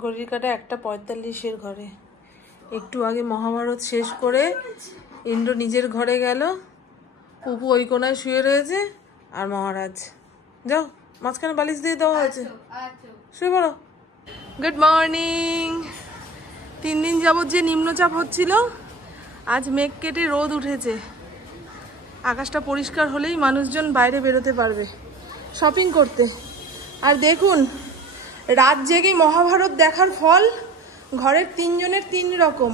ঘড়ির কাটা 1:45 ঘরে। একটু আগে মহাভারত শেষ করে ইন্দ্র নিজের ঘরে গেল, পুপু ওই কোনায় শুয়ে রয়েছে, আর মহারাজ যাও মাঝখানে বালিশ দিয়ে দেওয়া হয়েছে, শুয়ে পড়ো। Good morning. 3 দিন যাবত যে নিম্নচাপ হচ্ছিল, আজ মেঘ কেটে রোদ উঠেছে। আকাশটা পরিষ্কার হলেই মানুষজন বাইরে বেরোতে পারবে শপিং করতে। আর দেখুন, রাত জেগে মহাভারত দেখার ফল ঘরের 3 জনের 3 রকম।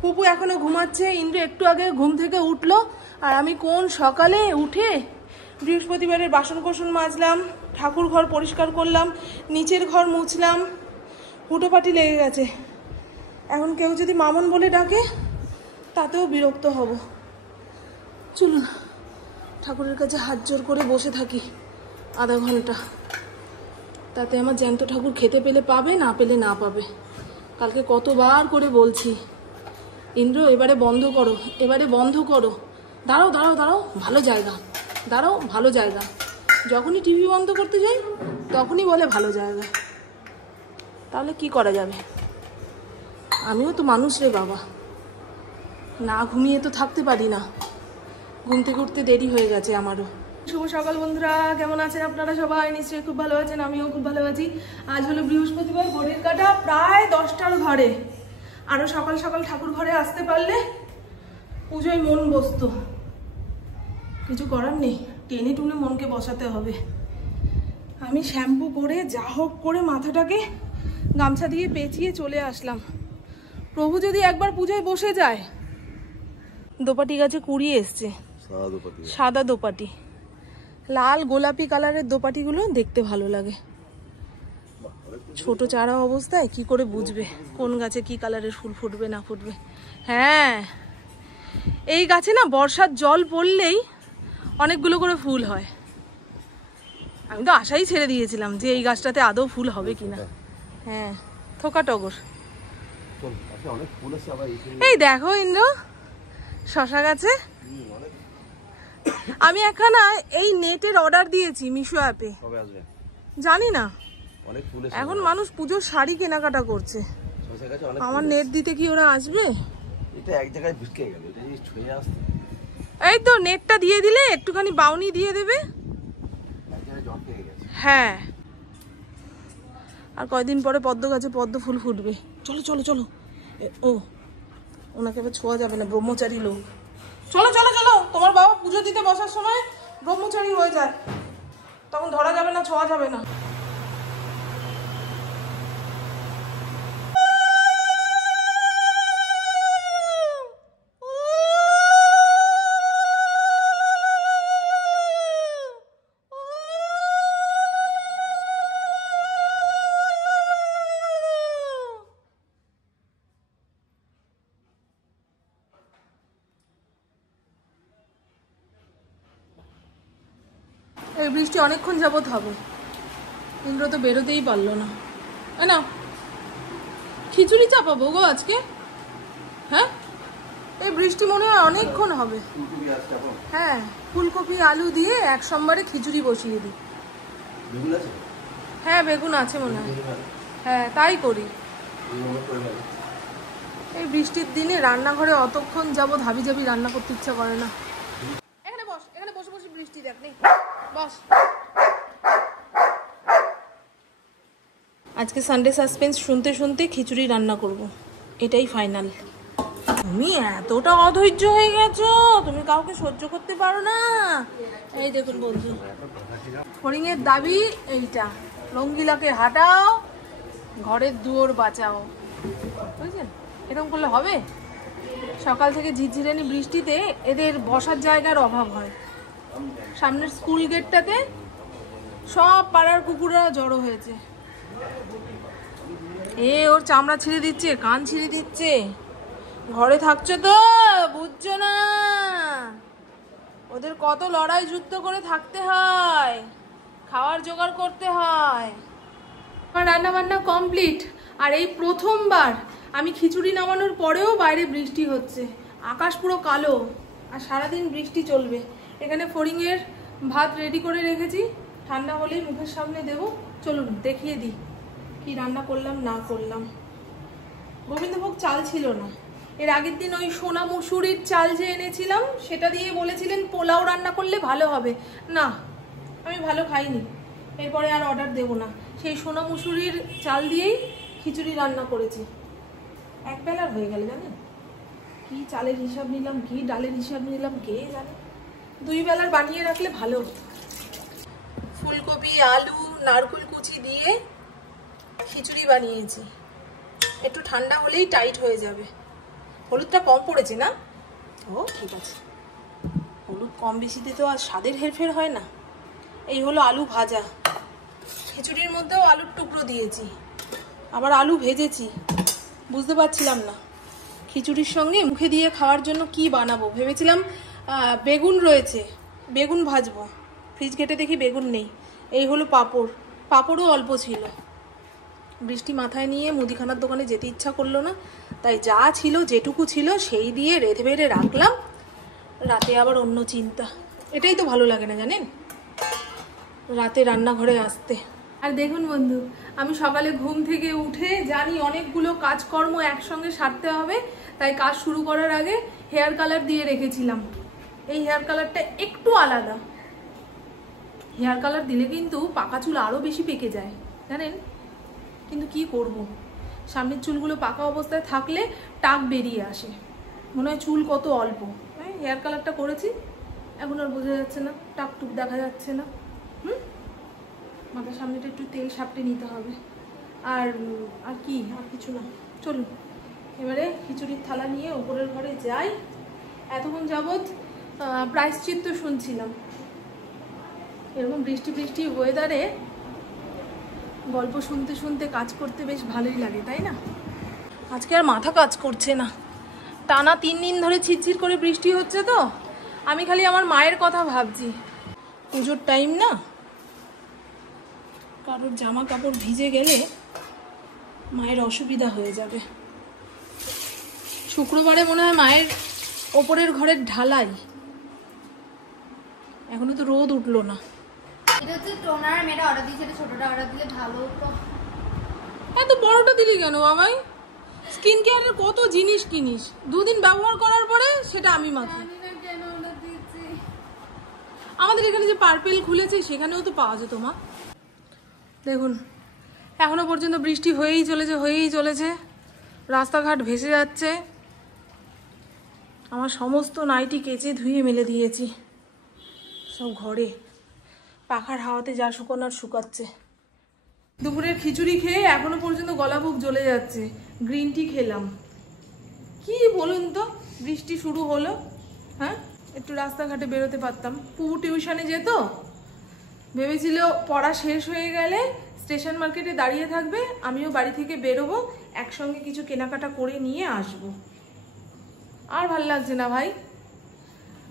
পুপু এখনো ঘুমাচ্ছে, ইন্দ্র একটু আগে ঘুম থেকে উঠলো, আর আমি কোন সকালে উঠে বৃহস্পতিবারের বাসন কোসন মাজলাম, ঠাকুর ঘর পরিষ্কার করলাম, নিচের ঘর মুছলাম, হুটোপাটি লেগে গেছে। এখন কেউ যদি মামন বলে ডাকে তাতেও বিরক্ত হব। চলুন ঠাকুরের কাছে হাত জোর করে বসে থাকি আধা ঘন্টা, তাতে আমার জ্যান্ত ঠাকুর খেতে পেলে পাবে, না পেলে না পাবে। কালকে কতবার করে বলছি, ইন্দ্র এবারে বন্ধ করো, এবারে বন্ধ করো, দাঁড়াও দাঁড়াও দাঁড়াও, ভালো জায়গা, দাঁড়াও ভালো জায়গা। যখনই টিভি বন্ধ করতে যাই তখনই বলে ভালো জায়গা। তাহলে কি করা যাবে, আমিও তো মানুষ রে বাবা, না ঘুমিয়ে তো থাকতে পারি না। ঘুম থেকে উঠতে দেরি হয়ে গেছে আমারও। শুভ সকাল বন্ধুরা, কেমন আছেন আপনারা সবাই? নিশ্চয়ই খুব ভালো আছেন, আমিও খুব ভালো আছি। আজ হলো বৃহস্পতিবার, ঘড়ির কাটা প্রায় 10টার ঘরে। আরো সকাল সকাল ঠাকুর ঘরে আসতে পারলে পুজোয় মন বসতো। কিছু করার নেই, টেনে টুনে মনকে বসাতে হবে। আমি শ্যাম্পু করে যা হোক করে মাথাটাকে গামছা দিয়ে পেঁচিয়ে চলে আসলাম। প্রভু যদি একবার পুজোয় বসে যায়। দোপাটি গাছে কুড়িয়ে এসছে, সাদা দোপাটি, লাল গোলাপি কালারের দোপাটিগুলো দেখতে ভালো লাগে। ছোট চারা অবস্থায় কি করে বুঝবে কোন গাছে কি কালারের ফুল ফুটবে না ফুটবে? হ্যাঁ, এই গাছে না বর্ষার জল পড়লেই অনেকগুলো করে ফুল হয়। আমি তো আশাই ছেড়ে দিয়েছিলাম যে এই গাছটাতে আদৌ ফুল হবে কিনা। হ্যাঁ, থোকা টগর। এই দেখো ইন্দ্র, শশা গাছে আমি একখানা এই নেটের অর্ডার দিয়েছি মিশো অ্যাপে, জানি না এখন মানুষ পুজোর শাড়ি কেনাকাটা করছে। আমার নেট দিতে কি ওরা আসবে? এই তো নেটটা দিয়ে দিলে একটুখানি বাউনি দিয়ে দেবে। হ্যাঁ, আর কয়দিন পরে পদ্ম গাছে পদ্ম ফুল ফুটবে। চলো চলো চলো। ও, ওনাকে এবার ছোঁয়া যাবে না, ব্রহ্মচারী লোক। চলো চলো চলো, তোমার বাবা পুজো দিতে বসার সময় ব্রহ্মচারী হয়ে যায়, তখন ধরা যাবে না, ছোঁয়া যাবে না। এই বৃষ্টি অনেকক্ষণ যাবত হবে, ইন্দ্র তো বেরোতেই পারলো না। না, খিচুড়ি চাপাবো গো আজকে। হ্যাঁ, এই বৃষ্টি মনে হয় অনেকক্ষণ হবে। হ্যাঁ, ফুলকপি আলু দিয়ে এক সোমবারে খিচুড়ি বসিয়ে দিই। হ্যাঁ, বেগুন আছে মনে হয়। হ্যাঁ, তাই করি। এই বৃষ্টির দিনে রান্নাঘরে অতক্ষণ যাবত হাবি জাবি রান্না করতে ইচ্ছা করে না। এখানে বস, এখানে বসে বসে বৃষ্টি দেখ, নেই বস। আজকে সানডে সাসপেন্স শুনতে শুনতে খিচুড়ি রান্না করব, এটাই ফাইনাল। তুমি এতটা অধৈর্য হয়ে গেছো, তুমি কাউকে সহ্য করতে পারো না। এই দেখুন বন্ধু, ফড়িংয়ের দাবি এইটা, রঙ্গিলাকে হাঁটাও, ঘরের দুয়ার বাঁচাও। বুঝছেন? এরকম করলে হবে? সকাল থেকে ঝিরঝিরানি বৃষ্টিতে এদের বসার জায়গার অভাব হয়। সামনের স্কুল গেটটাতে সব পাড়ার কুকুররা জড়ো হয়েছে। ওর চামড়া ছিঁড়ে দিচ্ছে, কান ছিঁড়ে দিচ্ছে। ঘরে থাকছো তো বুঝছো না, ওদের কত লড়াই যুদ্ধ করে থাকতে হয়, খাওয়ার জোগাড় করতে হয়। আমার রান্না বান্না কমপ্লিট, আর এই প্রথমবার আমি খিচুড়ি নামানোর পরেও বাইরে বৃষ্টি হচ্ছে, আকাশ পুরো কালো, আর সারাদিন বৃষ্টি চলবে। এখানে ফড়িংয়ের ভাত রেডি করে রেখেছি, ঠান্ডা হলেই মুখের সামনে দেবো। চলুন দেখিয়ে দিই। কি রান্না করলাম না করলাম। গোবিন্দভোগ চাল ছিল না। এর আগের দিন ওই সোনা মুসুরির চাল যে এনেছিলাম সেটা দিয়ে বলেছিলেন পোলাও রান্না করলে ভালো হবে। না, আমি ভালো খাইনি, এরপরে আর অর্ডার দেব না। সেই সোনা মুসুরির চাল দিয়েই খিচুড়ি রান্না করেছি। এক বেলার হয়ে গেল জানেন। কি চালের হিসাব নিলাম, কি ডালের হিসাব নিলাম, কে জানে। 2 বেলার বানিয়ে রাখলে ভালো হতো। ফুলকপি, আলু, নারকেল কুচি দিয়ে খিচুড়ি বানিয়েছি। একটু ঠান্ডা হলেই টাইট হয়ে যাবে। হলুদটা কম পড়েছে না? ও ঠিক আছে, হলুদ কম বেশিতে তো আর স্বাদের হেরফের হয় না। এই হলো আলু ভাজা। খিচুড়ির মধ্যেও আলুর টুকরো দিয়েছি, আবার আলু ভেজেছি। বুঝতে পারছিলাম না খিচুড়ির সঙ্গে মুখে দিয়ে খাওয়ার জন্য কি বানাবো। ভেবেছিলাম বেগুন রয়েছে, বেগুন ভাজবো। ফ্রিজ কেটে দেখি বেগুন নেই। এই হলো পাঁপড়, পাঁপড়ও অল্প ছিল। বৃষ্টি মাথায় নিয়ে মুদিখানার দোকানে যেতে ইচ্ছা করলো না, তাই যা ছিল যেটুকু ছিল সেই দিয়ে রেঁধে বেড়ে রাখলাম। রাতে আবার অন্য চিন্তা। এটাই তো ভালো লাগে না জানেন, রাতে রান্নাঘরে আসতে। আর দেখুন বন্ধু, আমি সকালে ঘুম থেকে উঠে জানি অনেকগুলো কাজকর্ম একসঙ্গে সারতে হবে, তাই কাজ শুরু করার আগে হেয়ার কালার দিয়ে রেখেছিলাম। এই হেয়ার কালারটা একটু আলাদা। হেয়ার কালার দিলে কিন্তু পাকা চুল আরও বেশি পেকে যায় জানেন, কিন্তু কি করব, সামনের চুলগুলো পাকা অবস্থায় থাকলে টাক বেরিয়ে আসে, মনে হয় চুল কত অল্প। হেয়ার কালারটা করেছি, এখন আর বোঝা যাচ্ছে না, টাক টুক দেখা যাচ্ছে না। মাথার সামনেটা একটু তেল সাপটে নিতে হবে। আর আর কি, আর কিছু না। চলুন এবারে খিচুড়ির থালা নিয়ে ওপরের ঘরে যাই। এতক্ষণ যাবৎ প্রায়শ্চিত্ত শুনছিলাম। এরকম বৃষ্টি বৃষ্টি ওয়েদারে গল্প শুনতে শুনতে কাজ করতে বেশ ভালোই লাগে, তাই না? আজকে আর মাথা কাজ করছে না। টানা 3 দিন ধরে ঝিরঝির করে বৃষ্টি হচ্ছে, তো আমি খালি আমার মায়ের কথা ভাবছি। পুজোর টাইম না, কারোর জামা কাপড় ভিজে গেলে মায়ের অসুবিধা হয়ে যাবে। শুক্রবারে মনে হয় মায়ের ওপরের ঘরের ঢালাই। এখনো তো রোদ উঠলো না। এটা হচ্ছে টোনার, মেয়েটা অর্ডার দিয়েছে, ছোটটা অর্ডার দিলে ভালো হতো। এত বড়টা দিলি কেন বাবাই? স্কিন কেয়ারের কত জিনিস কিনিস, 2 দিন ব্যবহার করার পরে সেটা আমি মাখি। আমাদের এখানে যে পার্পেল খুলেছে সেখানেও তো পাওয়া যেত মা। দেখুন এখনো পর্যন্ত বৃষ্টি হয়েই চলেছে, রাস্তাঘাট ভেসে যাচ্ছে। আমার সমস্ত নাইটি কেচে ধুয়ে মেলে দিয়েছি সব ঘরে, পাখার হাওয়াতে যা শুকোনার শুকাচ্ছে। দুপুরের খিচুড়ি খেয়ে এখনো পর্যন্ত গলা বুক জ্বলে যাচ্ছে। গ্রিন টি খেলাম। কি বলুন তো, বৃষ্টি শুরু হলো, হ্যাঁ একটু রাস্তাঘাটে বেরোতে পারতাম। পুবু টিউশনে যেত, ভেবেছিল পড়া শেষ হয়ে গেলে স্টেশন মার্কেটে দাঁড়িয়ে থাকবে, আমিও বাড়ি থেকে বেরোবো, একসঙ্গে কিছু কেনাকাটা করে নিয়ে আসবো। আর ভাল লাগছে না ভাই।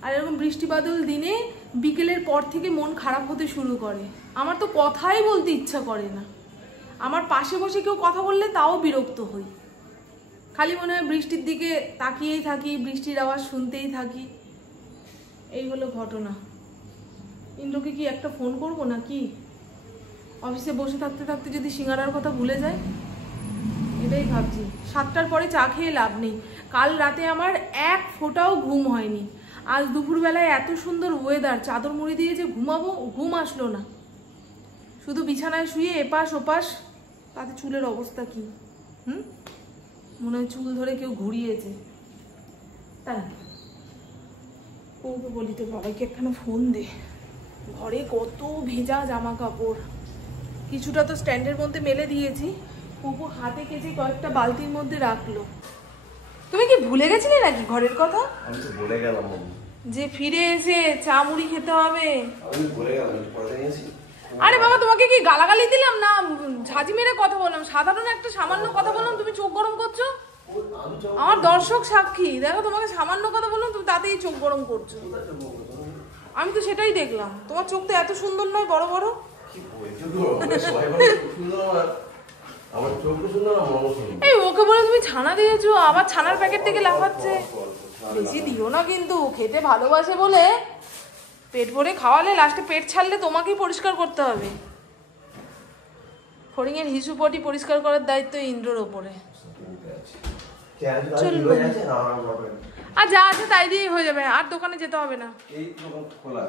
আর এরকম বৃষ্টি বাদল দিনে বিকেলের পর থেকে মন খারাপ হতে শুরু করে। আমার তো কথাই বলতে ইচ্ছা করে না। আমার পাশে বসে কেউ কথা বললে তাও বিরক্ত হই। খালি মনে হয় বৃষ্টির দিকে তাকিয়েই থাকি, বৃষ্টির আওয়াজ শুনতেই থাকি। এই হলো ঘটনা। ইন্দ্রকে কি একটা ফোন করবো না কি? অফিসে বসে থাকতে থাকতে যদি সিঙ্গারার কথা ভুলে যায়, এটাই ভাবছি। 7টার পরে চা খেয়ে লাভ নেই। কাল রাতে আমার এক ফোঁটাও ঘুম হয়নি। আজ দুপুরবেলায় এত সুন্দর ওয়েদার, চাদর মুড়ি দিয়ে যে ঘুমাবো, ঘুম আসলো না। শুধু বিছানায় শুয়ে এপাশ ওপাশ, তাতে চুলের অবস্থা কি, মনে হয় চুল ধরে কেউ ঘুরিয়েছে। তাই ওকে বলি তো বাবাইকে একখানা ফোন দে। ঘরে কত ভেজা জামা কাপড়, কিছুটা তো স্ট্যান্ডের মধ্যে মেলে দিয়েছি, পুপু হাতে কেচে কয়েকটা বালতির মধ্যে রাখলো। তুমি কি ভুলে গেছিলে নাকি ঘরের কথা? আমি তো ভুলে গেলাম যে ফিরে এসে চা মুড়ি খেতে হবে। আমি ভুলে গেলাম, পরে নিয়েছি। আরে বাবা, তোমাকে কি গালাগালি দিলাম না ঝাঁঝি মেরে কথা বললাম? সাধারণ একটা সামান্য কথা বললাম, তুমি চোখ গরম করছো। আমার দর্শক সাক্ষী, দেখো তোমাকে সামান্য কথা বললাম, তুমি তাতেই চোখ গরম করছো। আমি তো সেটাই দেখলাম, তোমার চোখ তো এত সুন্দর নয়, বড় বড়। এই ওকে বলে তুমি ছানা দিয়েছো, আবার ছানার প্যাকেট থেকে লাফাচ্ছে। বেশি দিও না কিন্তু, খেতে ভালোবাসে বলে পেট ভরে খাওয়ালে লাস্টে পেট ছাড়লে তোমাকেই পরিষ্কার করতে হবে। ফড়িংয়ের হিসুপটি পরিষ্কার করার দায়িত্ব ইন্দ্রর ওপরে। আর যা আছে তাই দিয়েই হয়ে যাবে, আর দোকানে যেতে হবে না।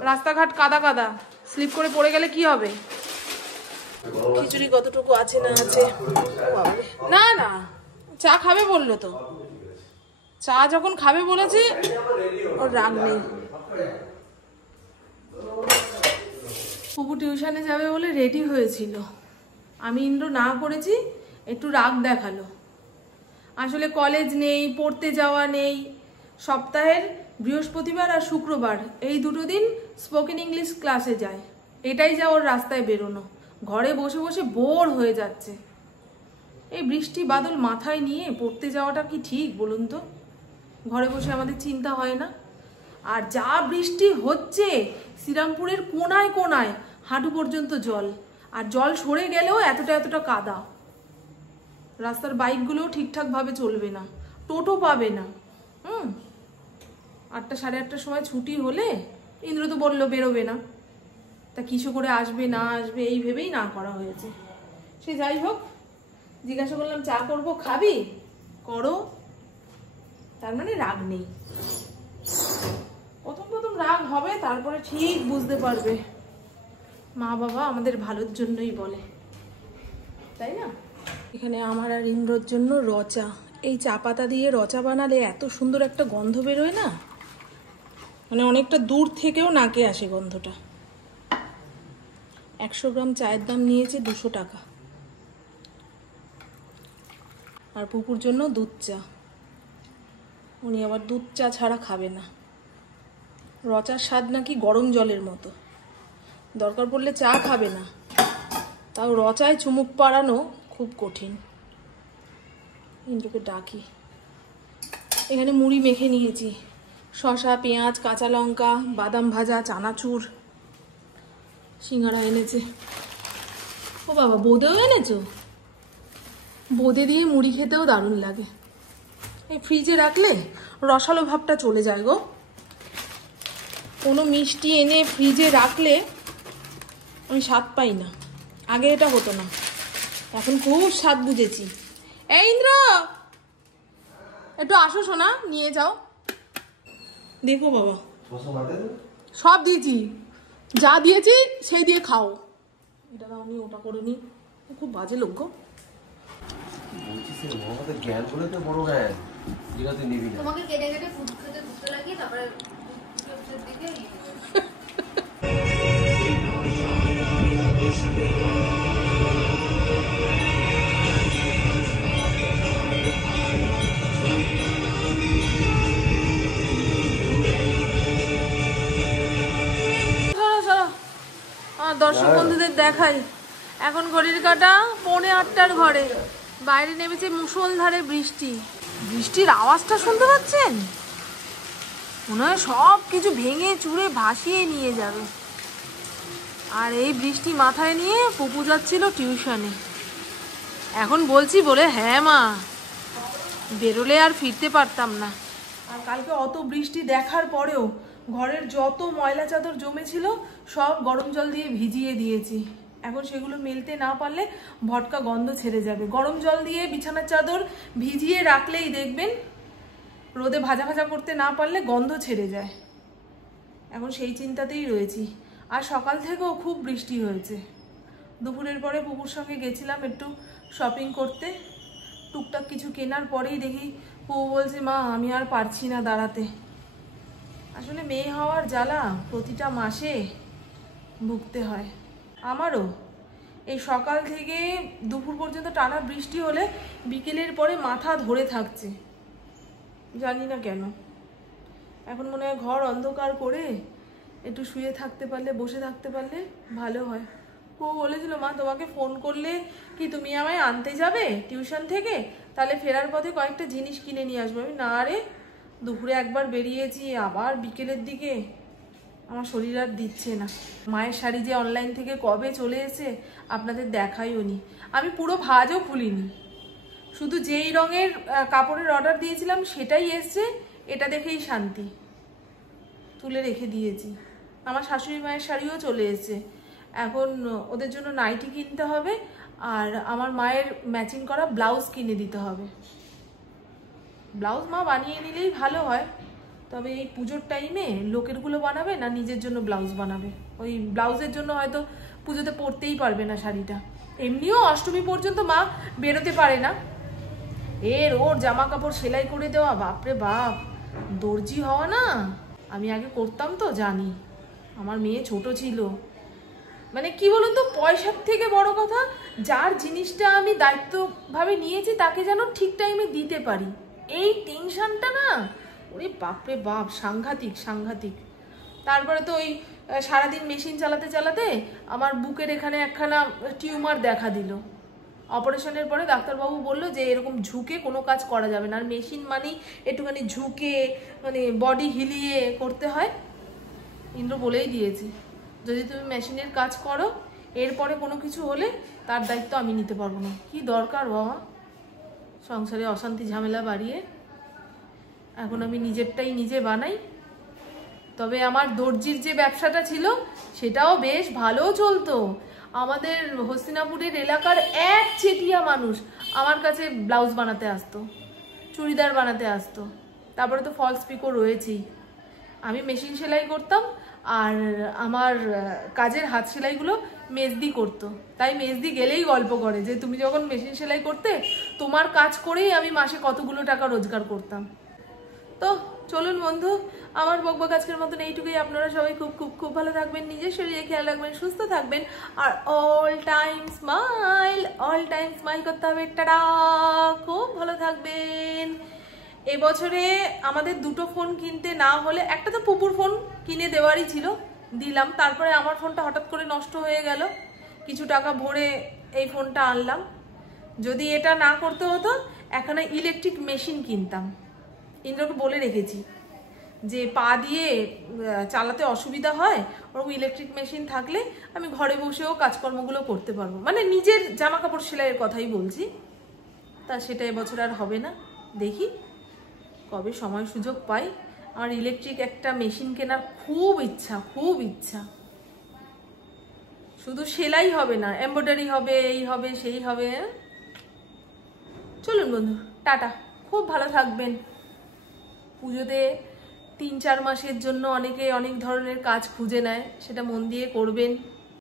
রাস্তাঘাট কাদা কাদা, স্লিপ করে পড়ে গেলে কি হবে? খিচুড়ি কতটুকু আছে না আছে? না না, চা খাবে বললো তো, চা যখন খাবে বলেছে ওর রাগ নেই। পুপু টিউশনে যাবে বলে রেডি হয়েছিল, আমি ইন্দ্র না করেছি, একটু রাগ দেখালো। আসলে কলেজ নেই, পড়তে যাওয়া নেই, সপ্তাহের বৃহস্পতিবার আর শুক্রবার এই দুটো দিন স্পোকেন ইংলিশ ক্লাসে যায়, এটাই যা ওর রাস্তায় বেরোনো। ঘরে বসে বসে বোর হয়ে যাচ্ছে। এই বৃষ্টি বাদল মাথায় নিয়ে পড়তে যাওয়াটা কি ঠিক বলুন তো? ঘরে বসে আমাদের চিন্তা হয় না? আর যা বৃষ্টি হচ্ছে, শ্রীরামপুরের কোনায় কোনায় হাঁটু পর্যন্ত জল, আর জল সরে গেলেও এতটা এতটা কাদা। রাস্তার বাইকগুলোও ঠিকঠাকভাবে চলবে না, টোটো পাবে না। 8টা সাড়ে 8টার সময় ছুটি হলে ইন্দ্র তো বললো বেরোবে না, তা কিছু করে আসবে না আসবে এই ভেবেই না করা হয়েছে। সে যাই হোক, জিজ্ঞাসা করলাম চা করবো, খাবি? করো। তার মানে রাগ নেই। প্রথম প্রথম রাগ হবে, তারপরে ঠিক বুঝতে পারবে মা বাবা আমাদের ভালোর জন্যই বলে, তাই না? এখানে আমার আর ইন্দ্রর জন্য রচা, এই চা পাতা দিয়ে রচা বানালে এত সুন্দর একটা গন্ধ বেরোয় না, মানে অনেকটা দূর থেকেও নাকে আসে গন্ধটা। 100 গ্রাম চায়ের দাম নিয়েছে 200 টাকা। আর পুকুর জন্য দুধ চা, উনি আবার দুধ চা ছাড়া খাবে না। রচার স্বাদ নাকি গরম জলের মতো, দরকার পড়লে চা খাবে না, তাও রচায় চুমুক পাড়ানো খুব কঠিন। ইন্দ্রকে ডাকি। এখানে মুড়ি মেখে নিয়েছি, শসা, পেঁয়াজ, কাঁচা লঙ্কা, বাদাম ভাজা, চানাচুর, সিঙ্গারা এনেছে। ও বাবা, বোঁদেও এনেছো? বোঁদে দিয়ে মুড়ি খেতেও দারুণ লাগে। এই ফ্রিজে রাখলে রসালো ভাবটা চলে যায় গো। কোনো মিষ্টি এনে ফ্রিজে রাখলে আমি স্বাদ পাই না, আগে এটা হতো না, এখন খুব স্বাদ বুঝেছি। এই ইন্দ্র, একটু আসো সোনা, নিয়ে যাও। দেখো বাবা, সব দিয়েছি, যা দিয়েছি সেই দিয়ে খাও। এটা দাওনি, ওটা করে নি, খুব বাজে লোক গো। তোমাকে কেটে কেটে ফুট খেতে ফুটতে লাগিয়ে তারপরে দিকে দর্শক বন্ধুদের দেখাই, এখন ঘড়ির কাঁটা 7:45 ঘরে, বাইরে নেমেছে মুষলধারে বৃষ্টি। বৃষ্টির আওয়াজটা শুনতে পাচ্ছেন? মনে হয় সব কিছু ভেঙে চুরে ভাসিয়ে নিয়ে যাবে। আর এই বৃষ্টি মাথায় নিয়ে পুপু যাচ্ছিল টিউশনে। এখন বলছি বলে হ্যাঁ মা, বেরোলে আর ফিরতে পারতাম না। আর কালকে অত বৃষ্টি দেখার পরেও ঘরের যত ময়লা চাদর জমেছিল সব গরম জল দিয়ে ভিজিয়ে দিয়েছি। এখন সেগুলো মেলতে না পারলে ভটকা গন্ধ ছেড়ে যাবে। গরম জল দিয়ে বিছানার চাদর ভিজিয়ে রাখলেই দেখবেন রোদে ভাজা ভাজা করতে না পারলে গন্ধ ছেড়ে যায়। এখন সেই চিন্তাতেই রয়েছি। আর সকাল থেকেও খুব বৃষ্টি হয়েছে। দুপুরের পরে পুকুর সঙ্গে গেছিলাম একটু শপিং করতে, টুকটাক কিছু কেনার পরেই দেখি পুপু বলছে মা আমি আর পারছি না দাঁড়াতে। আসলে মেয়ে হওয়ার জ্বালা প্রতিটা মাসে ভুগতে হয় আমারও। এই সকাল থেকে দুপুর পর্যন্ত টানা বৃষ্টি হলে বিকেলের পরে মাথা ধরে থাকছে, জানি না কেন। এখন মনে হয় ঘর অন্ধকার করে একটু শুয়ে থাকতে পারলে, বসে থাকতে পারলে ভালো হয়। ও বলেছিল মা তোমাকে ফোন করলে কি তুমি আমায় আনতে যাবে টিউশন থেকে, তাহলে ফেরার পথে কয়েকটা জিনিস কিনে নিয়ে আসবো। আমি না রে, দুপুরে একবার বেরিয়েছি, আবার বিকেলের দিকে আমার শরীর আর দিচ্ছে না। মায়ের শাড়ি যে অনলাইন থেকে কবে চলে এসে আপনাদের দেখাইও নি, আমি পুরো ভাঁজও খুলিনি, শুধু যেই রঙের কাপড়ের অর্ডার দিয়েছিলাম সেটাই এসছে, এটা দেখেই শান্তি, তুলে রেখে দিয়েছি। আমার শাশুড়ি মায়ের শাড়িও চলে এসেছে। এখন ওদের জন্য নাইটি কিনতে হবে আর আমার মায়ের ম্যাচিং করা ব্লাউজ কিনে দিতে হবে। ব্লাউজ মা বানিয়ে নিলেই ভালো হয়, তবে এই পুজোর টাইমে লোকেরগুলো বানাবে না নিজের জন্য ব্লাউজ বানাবে। ওই ব্লাউজের জন্য হয়তো পুজোতে পরতেই পারবে না শাড়িটা। এমনিও অষ্টমী পর্যন্ত মা বেরোতে পারে না। ওর জামা কাপড় সেলাই করে দেওয়া, বাপরে বাপ, দর্জি হওয়া না, আমি আগে করতাম তো জানি। আমার মেয়ে ছোট ছিল, মানে কি বলুন তো, পয়সার থেকে বড় কথা যার জিনিসটা আমি দায়িত্বভাবে নিয়েছি তাকে যেন ঠিক টাইমে দিতে পারি, এই টেনশনটা না, ওরে বাপরে বাপ, সাংঘাতিক সাংঘাতিক। তারপরে তো ওই সারাদিন মেশিন চালাতে চালাতে আমার বুকের এখানে একখানা টিউমার দেখা দিল। অপারেশনের পরে ডাক্তারবাবু বললো যে এরকম ঝুঁকে কোনো কাজ করা যাবে না, আর মেশিন মানেই একটুখানি ঝুঁকে মানে বডি হিলিয়ে করতে হয়। ইন্দ্র বলেই দিয়েছি, যদি তুমি মেশিনের কাজ করো এরপরে কোনো কিছু হলে তার দায়িত্ব আমি নিতে পারবো না। কি দরকার বাবা সংসারে অশান্তি ঝামেলা বাড়িয়ে, এখন আমি নিজেরটাই নিজে বানাই। তবে আমার দর্জির যে ব্যবসাটা ছিল সেটাও বেশ ভালো চলতো। আমাদের হস্তিনাপুরের এলাকার এক চেটিয়া মানুষ আমার কাছে ব্লাউজ বানাতে আসতো, চুড়িদার বানাতে আসতো। তারপরে তো ফলস পিকো রয়েছেই। আমি মেশিন সেলাই করতাম আর আমার কাজের হাত সেলাইগুলো মেজদি করতো। তাই মেজদি গেলেই গল্প করে যে তুমি যখন মেশিন সেলাই করতে তোমার কাজ করেই আমি মাসে কতগুলো টাকা রোজগার করতাম। তো চলুন বন্ধু, আমার বকবক আজকের মতন এইটুকুই। আপনারা সবাই খুব খুব খুব ভালো থাকবেন, নিজের শরীরে খেয়াল রাখবেন, সুস্থ থাকবেন, আর অল টাইম স্মাইল করতে হবে। টাটা, খুব ভালো থাকবেন। এবছরে আমাদের দুটো ফোন কিনতে না হলে, একটা তো পুপুর ফোন কিনে দেওয়ারই ছিল, দিলাম। তারপরে আমার ফোনটা হঠাৎ করে নষ্ট হয়ে গেল, কিছু টাকা ভরে এই ফোনটা আনলাম। যদি এটা না করতে হতো এখানে ইলেকট্রিক মেশিন কিনতাম। ইন্দ্রকে বলে রেখেছি যে পা দিয়ে চালাতে অসুবিধা হয়, ওরকম ইলেকট্রিক মেশিন থাকলে আমি ঘরে বসেও কাজকর্মগুলো করতে পারবো, মানে নিজের জামা কাপড় সেলাইয়ের কথাই বলছি। তা সেটা এবছর আর হবে না, দেখি কবে সময় সুযোগ পাই। আমার ইলেকট্রিক একটা মেশিন কেনার খুব ইচ্ছা। শুধু সেলাই হবে না, এমব্রয়ডারি হবে, এই হবে সেই হবে। চলুন বন্ধু, টাটা, খুব ভালো থাকবেন। পুজোতে 3-4 মাসের জন্য অনেকে অনেক ধরনের কাজ খুঁজে নেয়, সেটা মন দিয়ে করবেন।